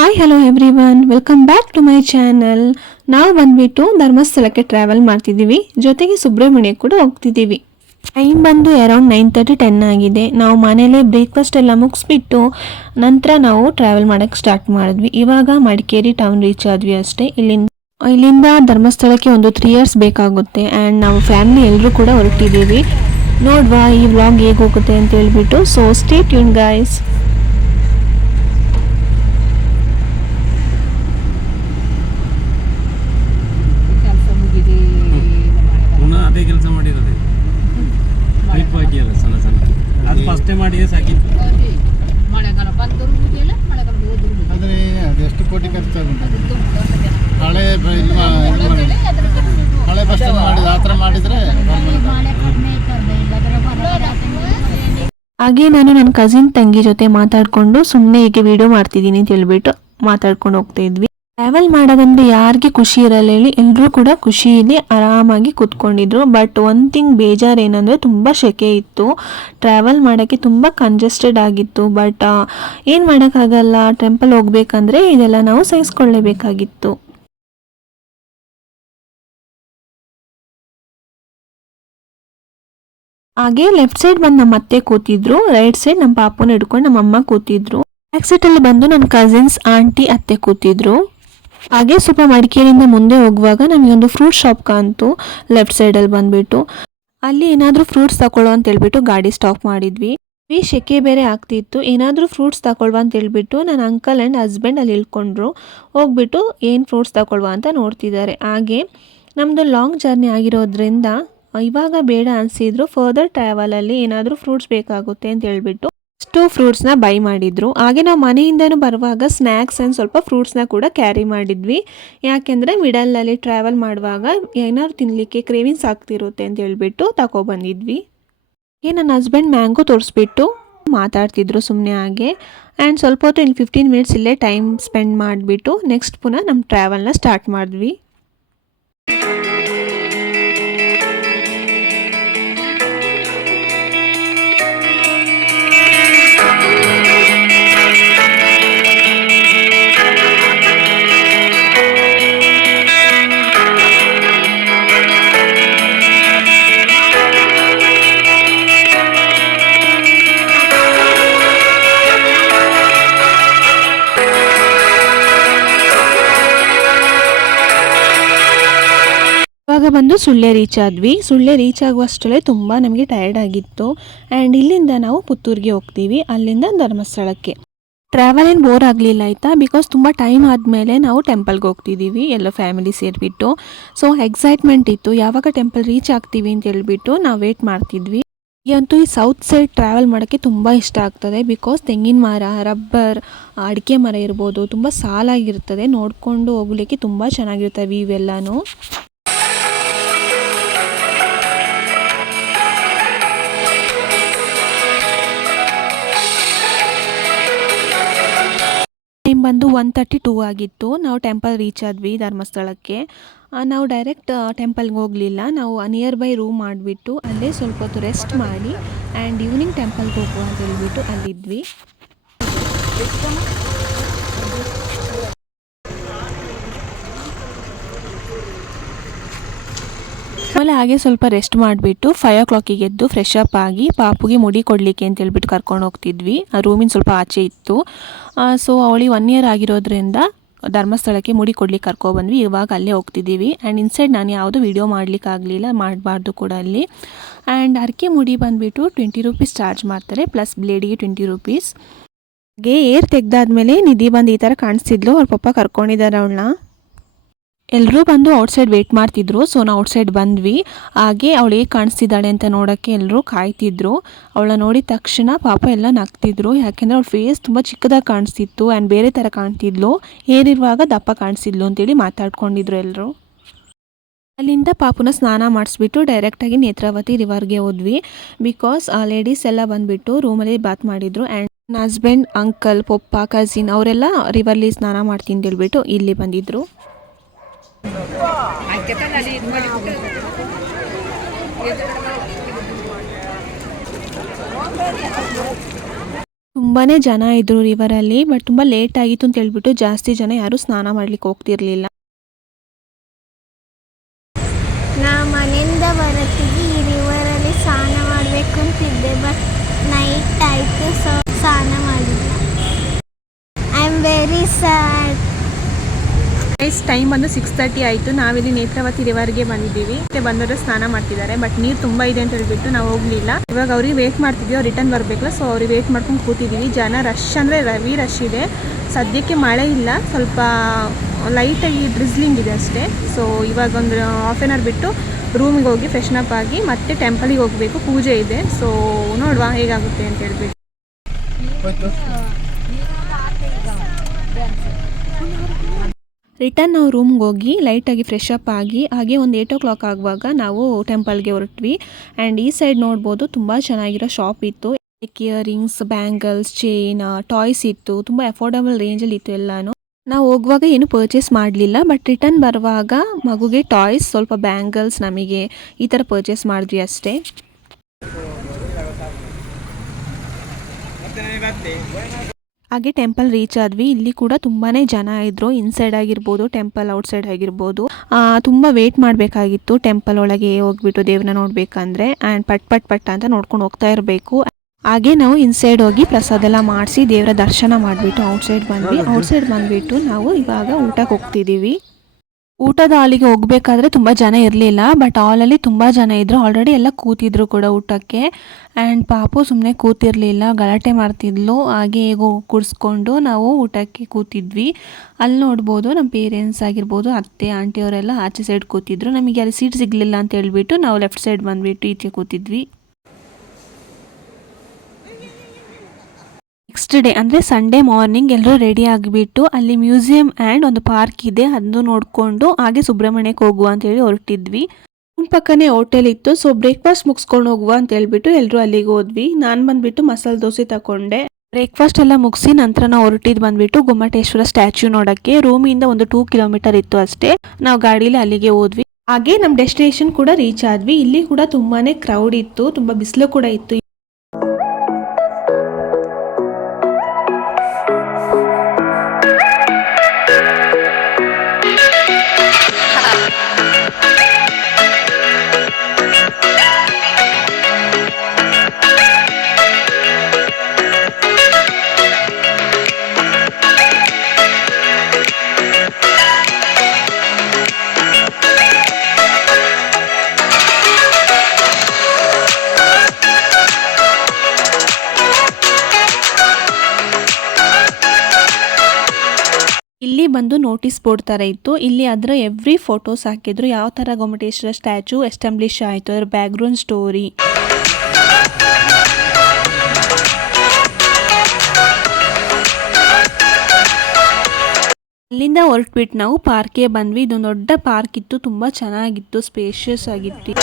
Hi hello everyone, welcome back to my channel. ನಾವು ಬಂದ್ಬಿಟ್ಟು ಧರ್ಮಸ್ಥಳಕ್ಕೆ ಟ್ರಾವೆಲ್ ಮಾಡ್ತಿದ್ದೀವಿ, ಜೊತೆಗೆ ಸುಬ್ರಹ್ಮಣ್ಯ ಕೂಡ ಹೋಗ್ತಿದ್ದೀವಿ. ಟೈಮ್ ಬಂದು ಅರೌಂಡ್ 9:30-10 ಆಗಿದೆ. ನಾವು ಮನೇಲೆ ಬ್ರೇಕ್ಫಾಸ್ಟ್ ಎಲ್ಲ ಮುಗಿಸ್ಬಿಟ್ಟು ನಂತರ ನಾವು ಟ್ರಾವೆಲ್ ಮಾಡೋಕ್ಕೆ ಸ್ಟಾರ್ಟ್ ಮಾಡಿದ್ವಿ. ಇವಾಗ ಮಡಿಕೇರಿ ಟೌನ್ ರೀಚ್ ಆದ್ವಿ ಅಷ್ಟೇ. ಇಲ್ಲಿಂದ ಧರ್ಮಸ್ಥಳಕ್ಕೆ ಒಂದು 3 hours ಬೇಕಾಗುತ್ತೆ. ಆ್ಯಂಡ್ ನಾವು ಫ್ಯಾಮಿಲಿ ಎಲ್ಲರೂ ಕೂಡ ಹೊರಟಿದ್ದೀವಿ. ನೋಡ್ವಾ ಈ ವ್ಲಾಗ್ ಹೇಗೆ ಹೋಗುತ್ತೆ ಅಂತ ಹೇಳ್ಬಿಟ್ಟು. So stay tune guys. ಅದೇ ಕೆಲಸ ಮಾಡಿರೋದು ಪೈಪ್ ಹಾಕಿಯಲ್ಲ ಸಣ್ಣ ಸಣ್ಣ ಅದು ಫಸ್ಟೇ ಮಾಡಿದ್ರೆ ಸಾಕಿತ್ತು. ಮಳೆಗಾಲ ಬಂದರು ಮಳೆಗಾಲ ಹೋದ್ರು ಆದರೆ ಅದೆಷ್ಟು ಕೋಟಿ ಖರ್ಚಾಗುತ್ತೆ. ಹಳೆ ಬಸ್ ಮಾಡಿದ ಆ ಥರ ಮಾಡಿದರೆ ಹಾಗೆ ನಾನು ನನ್ನ ಕಸಿನ್ ತಂಗಿ ಜೊತೆ ಮಾತಾಡಿಕೊಂಡು ಸುಮ್ಮನೆ ಹೀಗೆ ವಿಡಿಯೋ ಮಾಡ್ತಿದ್ದೀನಿ ಅಂತ ಹೇಳ್ಬಿಟ್ಟು ಮಾತಾಡ್ಕೊಂಡು ಹೋಗ್ತಾ ಇದ್ವಿ. ಟ್ರಾವೆಲ್ ಮಾಡೋದಂದ್ರೆ ಯಾರಿಗೆ ಖುಷಿ ಇರಲ್ಲ ಹೇಳಿ, ಎಲ್ಲರೂ ಕೂಡ ಖುಷಿಯಲ್ಲಿ ಆರಾಮಾಗಿ ಕೂತ್ಕೊಂಡಿದ್ರು. ಬಟ್ ಒನ್ ಥಿಂಗ್ ಬೇಜಾರು ಏನಂದರೆ ತುಂಬ ಸೆಕೆ ಇತ್ತು, ಟ್ರಾವೆಲ್ ಮಾಡೋಕ್ಕೆ ತುಂಬ ಕಂಜೆಸ್ಟೆಡ್ ಆಗಿತ್ತು. ಬಟ್ ಏನು ಮಾಡೋಕ್ಕಾಗಲ್ಲ, ಟೆಂಪಲ್ ಹೋಗ್ಬೇಕಂದ್ರೆ ಇದೆಲ್ಲ ನಾವು ಸಹಿಸ್ಕೊಳ್ಳೇಬೇಕಾಗಿತ್ತು. ಹಾಗೆ ಲೆಫ್ಟ್ ಸೈಡ್ ಬಂದು ನಮ್ಮ ಅತ್ತೆ ಕೂತಿದ್ರು, ರೈಟ್ ಸೈಡ್ ನಮ್ಮ ಪಾಪನ ಹಿಡ್ಕೊಂಡು ನಮ್ಮ ಅಮ್ಮ ಕೂತಿದ್ರು, ಬ್ಯಾಕ್ ಸೈಡಲ್ಲಿ ಬಂದು ನನ್ನ ಕಸಿನ್ಸ್ ಆಂಟಿ ಅತ್ತೆ ಕೂತಿದ್ರು. ಹಾಗೆ ಸ್ವಲ್ಪ ಮಡಿಕೇರಿಯಿಂದ ಮುಂದೆ ಹೋಗುವಾಗ ನಮಗೊಂದು ಫ್ರೂಟ್ ಶಾಪ್ ಕಾಣ್ತು ಲೆಫ್ಟ್ ಸೈಡಲ್ಲಿ ಬಂದುಬಿಟ್ಟು. ಅಲ್ಲಿ ಏನಾದರೂ ಫ್ರೂಟ್ಸ್ ತಗೊಳ್ಳೋ ಅಂತ ಹೇಳ್ಬಿಟ್ಟು ಗಾಡಿ ಸ್ಟಾಪ್ ಮಾಡಿದ್ವಿ. ಸೆಕೆ ಬೇರೆ ಆಗ್ತಿತ್ತು, ಏನಾದರೂ ಫ್ರೂಟ್ಸ್ ತಗೊಳ್ವಾ ಅಂತ ಹೇಳ್ಬಿಟ್ಟು ನನ್ನ ಅಂಕಲ್ ಆ್ಯಂಡ್ ಹಸ್ಬೆಂಡ್ ಅಲ್ಲಿ ಇಳ್ಕೊಂಡ್ರು. ಹೋಗ್ಬಿಟ್ಟು ಏನು ಫ್ರೂಟ್ಸ್ ತಗೊಳ್ವಾ ಅಂತ ನೋಡ್ತಿದ್ದಾರೆ. ಹಾಗೆ ನಮ್ಮದು ಲಾಂಗ್ ಜರ್ನಿ ಆಗಿರೋದ್ರಿಂದ ಇವಾಗ ಬೇಡ ಅನಿಸಿದ್ರು, ಫರ್ದರ್ ಟ್ರಾವೆಲಲ್ಲಿ ಏನಾದರೂ ಫ್ರೂಟ್ಸ್ ಬೇಕಾಗುತ್ತೆ ಅಂತ ಹೇಳ್ಬಿಟ್ಟು ಅಷ್ಟು ಫ್ರೂಟ್ಸ್ನ ಬೈ ಮಾಡಿದ್ರು. ಹಾಗೆ ನಾವು ಮನೆಯಿಂದನೂ ಬರುವಾಗ ಸ್ನ್ಯಾಕ್ಸ್ ಆ್ಯಂಡ್ ಸ್ವಲ್ಪ ಫ್ರೂಟ್ಸ್ನ ಕೂಡ ಕ್ಯಾರಿ ಮಾಡಿದ್ವಿ. ಯಾಕೆಂದರೆ ಮಿಡಲಲ್ಲಿ ಟ್ರಾವೆಲ್ ಮಾಡುವಾಗ ಏನಾದ್ರು ತಿನ್ನಲಿಕ್ಕೆ ಕ್ರೇವಿಂಗ್ಸ್ ಆಗ್ತಿರುತ್ತೆ ಅಂತ ಹೇಳ್ಬಿಟ್ಟು ತಗೊಬಂದಿದ್ವಿ. ಹಾಗೆ ನನ್ನ ಹಸ್ಬೆಂಡ್ ಮ್ಯಾಂಗೋ ತೋರಿಸ್ಬಿಟ್ಟು ಮಾತಾಡ್ತಿದ್ರು ಸುಮ್ಮನೆ ಹಾಗೆ. ಆ್ಯಂಡ್ ಸ್ವಲ್ಪ ಹೊತ್ತು 15 minutes ಇಲ್ಲೇ ಟೈಮ್ ಸ್ಪೆಂಡ್ ಮಾಡಿಬಿಟ್ಟು ನೆಕ್ಸ್ಟ್ ಪುನಃ ನಮ್ಮ ಟ್ರಾವೆಲ್ನ ಸ್ಟಾರ್ಟ್ ಮಾಡಿದ್ವಿ. ಇವಾಗ ಬಂದು ಸುಳ್ಯ ರೀಚ್ ಆದ್ವಿ. ಸುಳ್ಯ ರೀಚ್ ಆಗುವಷ್ಟರಲ್ಲೇ ತುಂಬ ನಮಗೆ ಟಯರ್ಡ್ ಆಗಿತ್ತು. ಆ್ಯಂಡ್ ಇಲ್ಲಿಂದ ನಾವು ಪುತ್ತೂರಿಗೆ ಹೋಗ್ತೀವಿ, ಅಲ್ಲಿಂದ ಧರ್ಮಸ್ಥಳಕ್ಕೆ. ಟ್ರಾವೆಲ್ ಏನು ಬೋರ್ ಆಗಲಿಲ್ಲ ಆಯಿತಾ, ಬಿಕಾಸ್ ತುಂಬ ಟೈಮ್ ಆದಮೇಲೆ ನಾವು ಟೆಂಪಲ್ಗೆ ಹೋಗ್ತಿದ್ದೀವಿ ಎಲ್ಲ ಫ್ಯಾಮಿಲಿ ಸೇರಿಬಿಟ್ಟು. ಸೊ ಎಕ್ಸೈಟ್ಮೆಂಟ್ ಇತ್ತು, ಯಾವಾಗ ಟೆಂಪಲ್ ರೀಚ್ ಆಗ್ತೀವಿ ಅಂತ ಹೇಳ್ಬಿಟ್ಟು ನಾವು ವೇಟ್ ಮಾಡ್ತಿದ್ವಿ. ಈಗಂತೂ ಈ ಸೌತ್ ಸೈಡ್ ಟ್ರಾವೆಲ್ ಮಾಡೋಕ್ಕೆ ತುಂಬ ಇಷ್ಟ ಆಗ್ತದೆ, ಬಿಕಾಸ್ ತೆಂಗಿನ ಮರ, ರಬ್ಬರ್, ಅಡಿಕೆ ಮರ ಇರ್ಬೋದು, ತುಂಬ ಸಾಲಾಗಿರ್ತದೆ. ನೋಡಿಕೊಂಡು ಹೋಗ್ಲಿಕ್ಕೆ ತುಂಬ ಚೆನ್ನಾಗಿರ್ತವೆ ಇವೆಲ್ಲನೂ. ಟೈಮ್ ಬಂದು 1:32 ಆಗಿತ್ತು. ನಾವು ಟೆಂಪಲ್ ರೀಚ್ ಆದ್ವಿ ಧರ್ಮಸ್ಥಳಕ್ಕೆ. ನಾವು ಡೈರೆಕ್ಟ್ ಟೆಂಪಲ್ಗೆ ಹೋಗಲಿಲ್ಲ, ನಾವು ನಿಯರ್ ಬೈ ರೂಮ್ ಮಾಡಿಬಿಟ್ಟು ಅಲ್ಲೇ ಸ್ವಲ್ಪ ಹೊತ್ತು ರೆಸ್ಟ್ ಮಾಡಿ ಆ್ಯಂಡ್ ಈವ್ನಿಂಗ್ ಟೆಂಪಲ್ಗೆ ಹೋಗುವ ಅಂತ ಹೇಳ್ಬಿಟ್ಟು ಅಲ್ಲಿದ್ವಿ. ಆಮೇಲೆ ಹಾಗೆ ಸ್ವಲ್ಪ ರೆಸ್ಟ್ ಮಾಡಿಬಿಟ್ಟು 5 o'clock ಎದ್ದು ಫ್ರೆಶ್ ಅಪ್ ಆಗಿ ಪಾಪುಗೆ ಮುಡಿ ಕೊಡಲಿಕ್ಕೆ ಅಂತ ಹೇಳ್ಬಿಟ್ಟು ಕರ್ಕೊಂಡು ಹೋಗ್ತಿದ್ವಿ. ಆ ರೂಮಿನ ಸ್ವಲ್ಪ ಆಚೆ ಇತ್ತು. ಸೊ ಅವಳಿಗೆ 1 year ಆಗಿರೋದ್ರಿಂದ ಧರ್ಮಸ್ಥಳಕ್ಕೆ ಮುಡಿ ಕೊಡ್ಲಿಕ್ಕೆ ಕರ್ಕೊಬಂದ್ವಿ. ಇವಾಗ ಅಲ್ಲೇ ಹೋಗ್ತಿದ್ದೀವಿ. ಆ್ಯಂಡ್ ಇನ್ಸೈಡ್ ನಾನು ಯಾವುದು ವೀಡಿಯೋ ಮಾಡಲಿಕ್ಕಾಗಲಿಲ್ಲ, ಮಾಡಬಾರ್ದು ಕೂಡ ಅಲ್ಲಿ. ಆ್ಯಂಡ್ ಹರಕೆ ಮುಡಿ ಬಂದುಬಿಟ್ಟು 20 rupees ಚಾರ್ಜ್ ಮಾಡ್ತಾರೆ, ಪ್ಲಸ್ ಬ್ಲೇಡಿಗೆ 20 rupees. ಹಾಗೆ ಏರ್ ತೆಗ್ದಾದ್ಮೇಲೆ ನಿಧಿ ಬಂದು ಈ ಥರ ಕಾಣಿಸ್ತಿದ್ಲು, ಅವ್ರ ಪಪ್ಪ ಕರ್ಕೊಂಡಿದ್ದಾರೆ ಅವಳನ್ನ. ಎಲ್ಲರೂ ಬಂದು ಔಟ್ಸೈಡ್ ವೇಟ್ ಮಾಡ್ತಿದ್ರು. ಸೊ ನಾವು ಔಟ್ಸೈಡ್ ಬಂದ್ವಿ. ಹಾಗೆ ಅವಳು ಹೇಗೆ ಕಾಣಿಸ್ತಿದ್ದಾಳೆ ಅಂತ ನೋಡೋಕ್ಕೆ ಎಲ್ಲರೂ ಕಾಯ್ತಿದ್ರು. ಅವಳ ನೋಡಿದ ತಕ್ಷಣ ಪಾಪ ಎಲ್ಲ ನಗ್ತಿದ್ರು, ಯಾಕೆಂದರೆ ಅವಳ ಫೇಸ್ ತುಂಬ ಚಿಕ್ಕದಾಗಿ ಕಾಣಿಸ್ತಿತ್ತು ಆ್ಯಂಡ್ ಬೇರೆ ಥರ ಕಾಣ್ತಿದ್ಲು. ಏರಿರುವಾಗ ದಪ್ಪ ಕಾಣಿಸ್ತಿದ್ಲು ಅಂತೇಳಿ ಮಾತಾಡ್ಕೊಂಡಿದ್ರು ಎಲ್ಲರೂ. ಅಲ್ಲಿಂದ ಪಾಪುನ ಸ್ನಾನ ಮಾಡಿಸ್ಬಿಟ್ಟು ಡೈರೆಕ್ಟಾಗಿ ನೇತ್ರಾವತಿ ರಿವರ್ಗೆ ಹೋದ್ವಿ. ಬಿಕಾಸ್ ಆ ಲೇಡೀಸ್ ಎಲ್ಲ ಬಂದುಬಿಟ್ಟು ರೂಮಲ್ಲಿ ಬಾತ್ ಮಾಡಿದ್ರು. ಆ್ಯಂಡ್ ನನ್ನ ಹಸ್ಬೆಂಡ್, ಅಂಕಲ್, ಪಪ್ಪ, ಕಸಿನ್ ಅವರೆಲ್ಲ ರಿವರ್ಲಿ ಸ್ನಾನ ಮಾಡ್ತೀನಿ ಅಂತ ಹೇಳ್ಬಿಟ್ಟು ಇಲ್ಲಿ ಬಂದಿದ್ದರು. ತುಂಬಾ ಜನ ಇದ್ರು ರಿವರಲ್ಲಿ. ಬಟ್ ತುಂಬ ಲೇಟ್ ಆಗಿತ್ತು ಅಂತ ಹೇಳ್ಬಿಟ್ಟು ಜಾಸ್ತಿ ಜನ ಯಾರೂ ಸ್ನಾನ ಮಾಡ್ಲಿಕ್ಕೆ ಹೋಗ್ತಿರ್ಲಿಲ್ಲ. ನಾ ಮನೆಯಿಂದ ಬರತ್ತಿಗೆ ಈ ರಿವರಲ್ಲಿ ಸ್ನಾನ ಮಾಡಬೇಕು ಅಂತಿದ್ದೆ, ಬಟ್ ನೈಟ್ ಆಯಿತು, ಸೊ ಸ್ನಾನ ಮಾಡಿಲ್ಲ. I am very sad. Time ಬಂದು 6:30 ಆಯಿತು. ನಾವಿಲ್ಲಿ ನೇತ್ರಾವತಿ ರಿವರ್ಗೆ ಬಂದಿದ್ದೀವಿ. ಮತ್ತೆ ಬಂದವರು ಸ್ನಾನ ಮಾಡ್ತಿದ್ದಾರೆ, ಬಟ್ ನೀರು ತುಂಬ ಇದೆ ಅಂತ ಹೇಳ್ಬಿಟ್ಟು ನಾವು ಹೋಗಲಿಲ್ಲ. ಇವಾಗ ಅವ್ರಿಗೆ ವೇಟ್ ಮಾಡ್ತಿದ್ವಿ, ಅವ್ರು ರಿಟರ್ನ್ ಬರಬೇಕಲ್ಲ, ಸೊ ಅವ್ರಿಗೆ ವೇಟ್ ಮಾಡ್ಕೊಂಡು ಕೂತಿದ್ದೀವಿ. ಜನ ರಶ್ ಅಂದರೆ ರವಿ ರಶ್ ಇದೆ. ಸದ್ಯಕ್ಕೆ ಮಳೆ ಇಲ್ಲ, ಸ್ವಲ್ಪ ಲೈಟಾಗಿ ಡ್ರಿಸ್ಲಿಂಗ್ ಇದೆ ಅಷ್ಟೇ. ಸೊ ಇವಾಗ ಒಂದು ಹಾಫ್ ಆನ್ ಅವರ್ ಬಿಟ್ಟು ರೂಮಿಗೆ ಹೋಗಿ ಫ್ರೆಶ್ನಪ್ ಆಗಿ ಮತ್ತೆ ಟೆಂಪಲಿಗೆ ಹೋಗಬೇಕು, ಪೂಜೆ ಇದೆ. ಸೊ ನೋಡುವ ಹೇಗಾಗುತ್ತೆ ಅಂತ ಹೇಳ್ಬಿಟ್ಟು. ರಿಟರ್ನ್ ನಾವು ರೂಮ್ಗೆ ಹೋಗಿ ಲೈಟಾಗಿ ಫ್ರೆಶ್ ಅಪ್ ಆಗಿ ಹಾಗೆ ಒಂದು 8 o'clock ಆಗುವಾಗ ನಾವು ಟೆಂಪಲ್ಗೆ ಹೊರಟ್ವಿ. ಆ್ಯಂಡ್ ಈ ಸೈಡ್ ನೋಡ್ಬೋದು ತುಂಬ ಚೆನ್ನಾಗಿರೋ ಶಾಪ್ ಇತ್ತು. ಇಯರಿಂಗ್ಸ್, ಬ್ಯಾಂಗಲ್ಸ್, ಚೈನ್, ಟಾಯ್ಸ್ ಇತ್ತು. ತುಂಬ ಅಫೋರ್ಡಬಲ್ ರೇಂಜಲ್ಲಿ ಇತ್ತು ಎಲ್ಲಾನು. ನಾವು ಹೋಗುವಾಗ ಏನು ಪರ್ಚೇಸ್ ಮಾಡಲಿಲ್ಲ, ಬಟ್ ರಿಟರ್ನ್ ಬರುವಾಗ ಮಗುಗೆ ಟಾಯ್ಸ್, ಸ್ವಲ್ಪ ಬ್ಯಾಂಗಲ್ಸ್, ನಮಗೆ ಈ ಥರ ಪರ್ಚೇಸ್ ಮಾಡಿದ್ವಿ ಅಷ್ಟೇ. ಹಾಗೆ ಟೆಂಪಲ್ ರೀಚ್ ಆದ್ವಿ. ಇಲ್ಲಿ ಕೂಡ ತುಂಬಾ ಜನ ಇದ್ರು. ಇನ್ಸೈಡ್ ಆಗಿರ್ಬೋದು, ಟೆಂಪಲ್ ಔಟ್ಸೈಡ್ ಆಗಿರ್ಬೋದು. ತುಂಬ ವೇಟ್ ಮಾಡಬೇಕಾಗಿತ್ತು ಟೆಂಪಲ್ ಒಳಗೆ ಹೋಗ್ಬಿಟ್ಟು ದೇವ್ರನ್ನ ನೋಡ್ಬೇಕಂದ್ರೆ. ಆ್ಯಂಡ್ ಪಟ್ ಅಂತ ನೋಡ್ಕೊಂಡು ಹೋಗ್ತಾ ಇರಬೇಕು. ಹಾಗೆ ನಾವು ಇನ್ಸೈಡ್ ಹೋಗಿ ಪ್ರಸಾದ ಎಲ್ಲ ಮಾಡಿಸಿ ದೇವರ ದರ್ಶನ ಮಾಡಿಬಿಟ್ಟು ಔಟ್ಸೈಡ್ ಬಂದ್ಬಿಟ್ಟು ನಾವು ಇವಾಗ ಊಟಕ್ಕೆ ಹೋಗ್ತಿದ್ದೀವಿ. ಊಟದ ಹಾಲಿಗೆ ಹೋಗ್ಬೇಕಾದ್ರೆ ತುಂಬ ಜನ ಇರಲಿಲ್ಲ, ಬಟ್ ಹಾಲಲ್ಲಿ ತುಂಬ ಜನ ಇದ್ದರು. ಆಲ್ರೆಡಿ ಎಲ್ಲ ಕೂತಿದ್ರು ಕೂಡ ಊಟಕ್ಕೆ. ಆ್ಯಂಡ್ ಪಾಪು ಸುಮ್ಮನೆ ಕೂತಿರಲಿಲ್ಲ, ಗಲಾಟೆ ಮಾಡ್ತಿದ್ಲು. ಹಾಗೆ ಹೇಗೋ ಕುಡಿಸ್ಕೊಂಡು ನಾವು ಊಟಕ್ಕೆ ಕೂತಿದ್ವಿ. ಅಲ್ಲಿ ನೋಡ್ಬೋದು ನಮ್ಮ ಪೇರೆಂಟ್ಸ್ ಆಗಿರ್ಬೋದು, ಅತ್ತೆ ಆಂಟಿ ಅವರೆಲ್ಲ ಆಚೆ ಸೈಡ್ ಕೂತಿದ್ರು. ನಮಗೆ ಅಲ್ಲಿ ಸೀಟ್ ಸಿಗಲಿಲ್ಲ ಅಂತ ಹೇಳ್ಬಿಟ್ಟು ನಾವು ಲೆಫ್ಟ್ ಸೈಡ್ ಬಂದುಬಿಟ್ಟು ಈಚೆ ಕೂತಿದ್ವಿ. ನೆಕ್ಸ್ಟ್ ಡೇ ಅಂದರೆ ಸಂಡೇ ಮಾರ್ನಿಂಗ್ ಎಲ್ಲರೂ ರೆಡಿ ಆಗಿಬಿಟ್ಟು ಅಲ್ಲಿ ಮ್ಯೂಸಿಯಂ ಆ್ಯಂಡ್ ಒಂದು ಪಾರ್ಕ್ ಇದೆ, ಅದನ್ನು ನೋಡಿಕೊಂಡು ಹಾಗೆ ಸುಬ್ರಹ್ಮಣ್ಯಕ್ಕೆ ಹೋಗುವ ಅಂತೇಳಿ ಹೊರಟಿದ್ವಿ. ಪಕ್ಕನೇ ಹೋಟೆಲ್ ಇತ್ತು. ಸೊ ಬ್ರೇಕ್ಫಾಸ್ಟ್ ಮುಗಿಸ್ಕೊಂಡು ಹೋಗುವ ಅಂತ ಹೇಳ್ಬಿಟ್ಟು ಎಲ್ಲರೂ ಅಲ್ಲಿಗೆ ಹೋದ್ವಿ. ನಾನು ಬಂದುಬಿಟ್ಟು ಮಸಾಲೆ ದೋಸೆ ತಗೊಂಡೆ. ಬ್ರೇಕ್ಫಾಸ್ಟ್ ಎಲ್ಲ ಮುಗಿಸಿ ನಂತರ ನಾವು ಹೊರಟಿದ್ದು ಬಂದುಬಿಟ್ಟು ಗೊಮ್ಮಟೇಶ್ವರ ಸ್ಟ್ಯಾಚ್ಯೂ ನೋಡೋಕ್ಕೆ. ರೂಮಿಂದ ಒಂದು 2 kilometers ಇತ್ತು ಅಷ್ಟೇ. ನಾವು ಗಾಡೀಲಿ ಅಲ್ಲಿಗೆ ಹೋದ್ವಿ. ಹಾಗೆ ನಮ್ಮ ಡೆಸ್ಟಿನೇಷನ್ ಕೂಡ ರೀಚ್ ಆದ್ವಿ. ಇಲ್ಲಿ ಕೂಡ ತುಂಬಾ ಕ್ರೌಡ್ ಇತ್ತು, ತುಂಬ ಬಿಸಿಲು ಕೂಡ ಇತ್ತು. ಇಲ್ಲಿ ಬಂದು ನೋಟಿಸ್ ಬೋರ್ಡ್ ಥರ ಇತ್ತು. ಇಲ್ಲಿ ಅದರ ಎವ್ರಿ ಫೋಟೋಸ್ ಹಾಕಿದ್ರು, ಯಾವ ಥರ ಗೊಮ್ಮಟೇಶ್ವರ ಸ್ಟ್ಯಾಚು ಎಸ್ಟಾಬ್ಲಿಷ್ ಆಯಿತು, ಅದರ ಬ್ಯಾಕ್ಗ್ರೌಂಡ್ ಸ್ಟೋರಿ. ಅಲ್ಲಿಂದ ಹೊರಟ್ಬಿಟ್ಟು ನಾವು ಪಾರ್ಕ್ಗೆ ಬಂದ್ವಿ. ಇದೊಂದು ದೊಡ್ಡ ಪಾರ್ಕ್ ಇತ್ತು, ತುಂಬ ಚೆನ್ನಾಗಿತ್ತು, ಸ್ಪೇಷಿಯಸ್ ಆಗಿತ್ತು.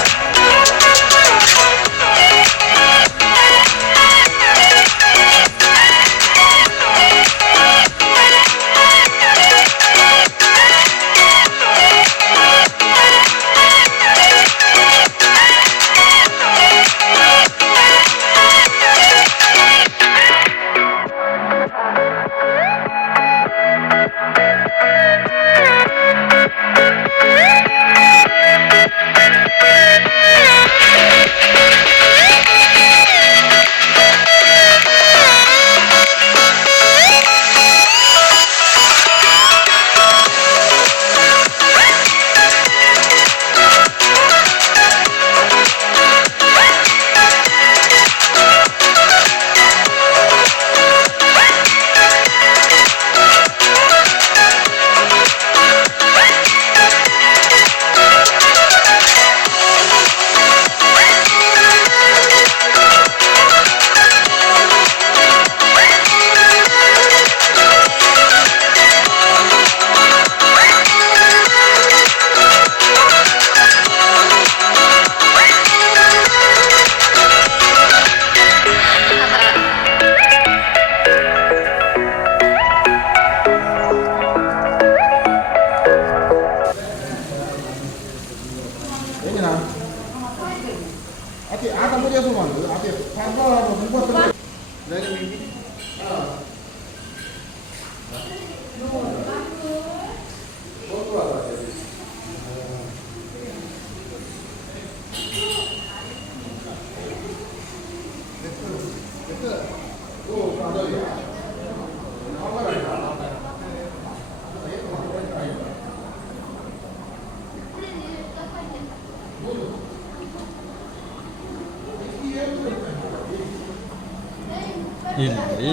ಇಲ್ಲಿ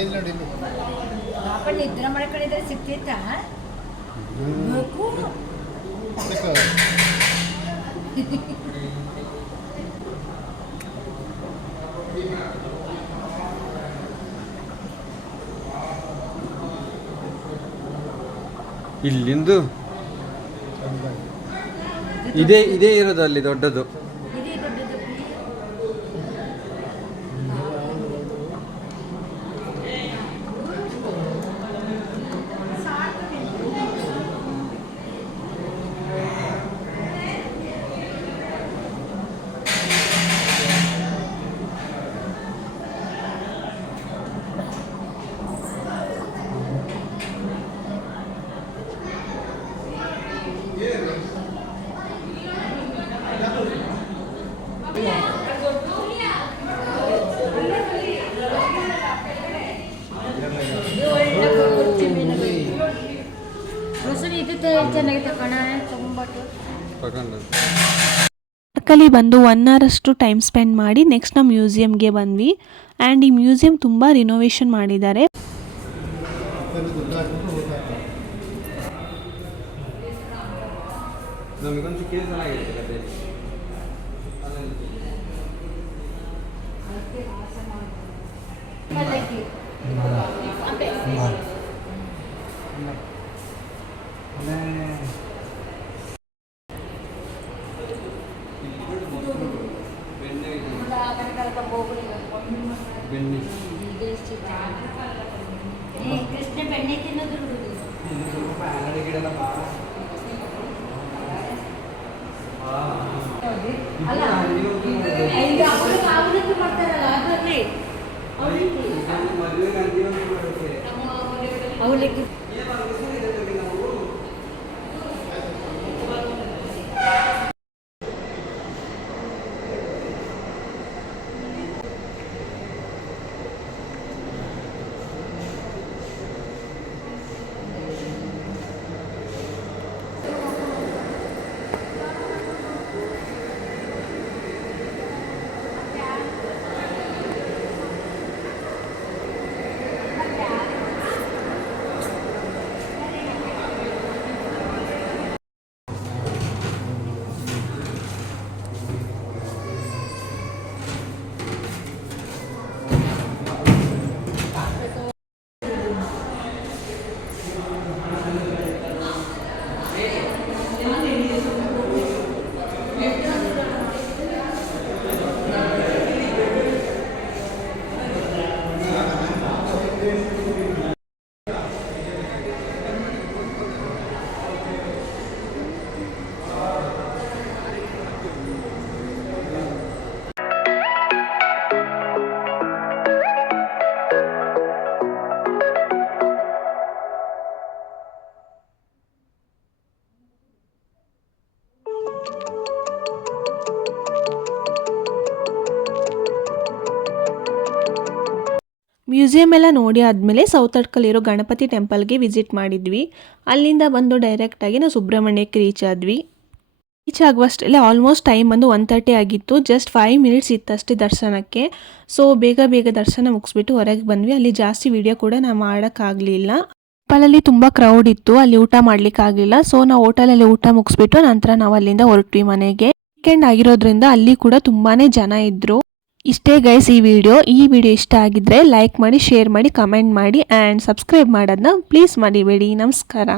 ಇಲ್ಲಿ ನೋಡಿ ಇಲ್ಲಿ. ನಿದ್ರೆ ಮಾಡ್ಕೊಂಡಿದ್ರೆ ಸಿಕ್ತಿತ್ತಾ ಸಿಕ್ಕೋ. ಇಲ್ಲಿಂದು ಇದೇ ಇರೋದು ಅಲ್ಲಿ ದೊಡ್ಡದು. ಚೆನ್ನಾಗಿ ತಗೋಣ ಪಾರ್ಕಲ್ಲಿ ಬಂದು 1 hour ಅಷ್ಟು ಟೈಮ್ ಸ್ಪೆಂಡ್ ಮಾಡಿ ನೆಕ್ಸ್ಟ್ ನಾವು ಮ್ಯೂಸಿಯಮ್ಗೆ ಬಂದ್ವಿ. ಆ್ಯಂಡ್ ಈ ಮ್ಯೂಸಿಯಂ ತುಂಬ ರಿನೋವೇಷನ್ ಮಾಡಿದ್ದಾರೆ. ನಮಗೊಂದು ಕೇಸ್ ಆಗಿದೆ. ಕೃಷ್ಣ ಬೆಣ್ಣೆ ತಿನ್ನೋದು ಅಲ್ಲ ಅವಲಕ್ಕಿ ಮಾಡ್ತಾರಲ್ಲ ಅದರಲ್ಲಿ ಅವಲಕ್ಕಿ ಮ್ಯೂಸಿಯಂ ಎಲ್ಲ ನೋಡಿ ಆದಮೇಲೆ ಸೌತಡ್ಕಲ್ಲಿರೋ ಗಣಪತಿ ಟೆಂಪಲ್ಗೆ ವಿಸಿಟ್ ಮಾಡಿದ್ವಿ. ಅಲ್ಲಿಂದ ಬಂದು ಡೈರೆಕ್ಟಾಗಿ ನಾವು ಸುಬ್ರಹ್ಮಣ್ಯಕ್ಕೆ ರೀಚ್ ಆದ್ವಿ. ರೀಚ್ ಆಗುವಷ್ಟರಲ್ಲೇ ಆಲ್ಮೋಸ್ಟ್ ಟೈಮ್ ಬಂದು 1:30 ಆಗಿತ್ತು. ಜಸ್ಟ್ 5 ಮಿನಿಟ್ಸ್ ಇತ್ತಷ್ಟೇ ದರ್ಶನಕ್ಕೆ. ಸೊ ಬೇಗ ದರ್ಶನ ಮುಗಿಸ್ಬಿಟ್ಟು ಹೊರಗೆ ಬಂದ್ವಿ. ಅಲ್ಲಿ ಜಾಸ್ತಿ ವಿಡಿಯೋ ಕೂಡ ನಾವು ಮಾಡೋಕ್ಕಾಗಲಿಲ್ಲ. ಟೆಂಪಲಲ್ಲಿ ತುಂಬ ಕ್ರೌಡ್ ಇತ್ತು, ಅಲ್ಲಿ ಊಟ ಮಾಡಲಿಕ್ಕಾಗಲಿಲ್ಲ. ಸೊ ನಾವು ಹೋಟೆಲಲ್ಲಿ ಊಟ ಮುಗಿಸ್ಬಿಟ್ಟು ನಂತರ ನಾವು ಅಲ್ಲಿಂದ ಹೊರಟ್ವಿ ಮನೆಗೆ. ವೀಕೆಂಡ್ ಆಗಿರೋದ್ರಿಂದ ಅಲ್ಲಿ ಕೂಡ ತುಂಬಾ ಜನ ಇದ್ದರು. ಇಷ್ಟೇ ಗೈಸ್ ಈ ವಿಡಿಯೋ ಇಷ್ಟ ಆಗಿದ್ರೆ ಲೈಕ್ ಮಾಡಿ, ಶೇರ್ ಮಾಡಿ, ಕಮೆಂಟ್ ಮಾಡಿ ಆ್ಯಂಡ್ ಸಬ್ಸ್ಕ್ರೈಬ್ ಮಾಡೋದನ್ನ ಪ್ಲೀಸ್ ಮರಿಬೇಡಿ. ನಮಸ್ಕಾರ.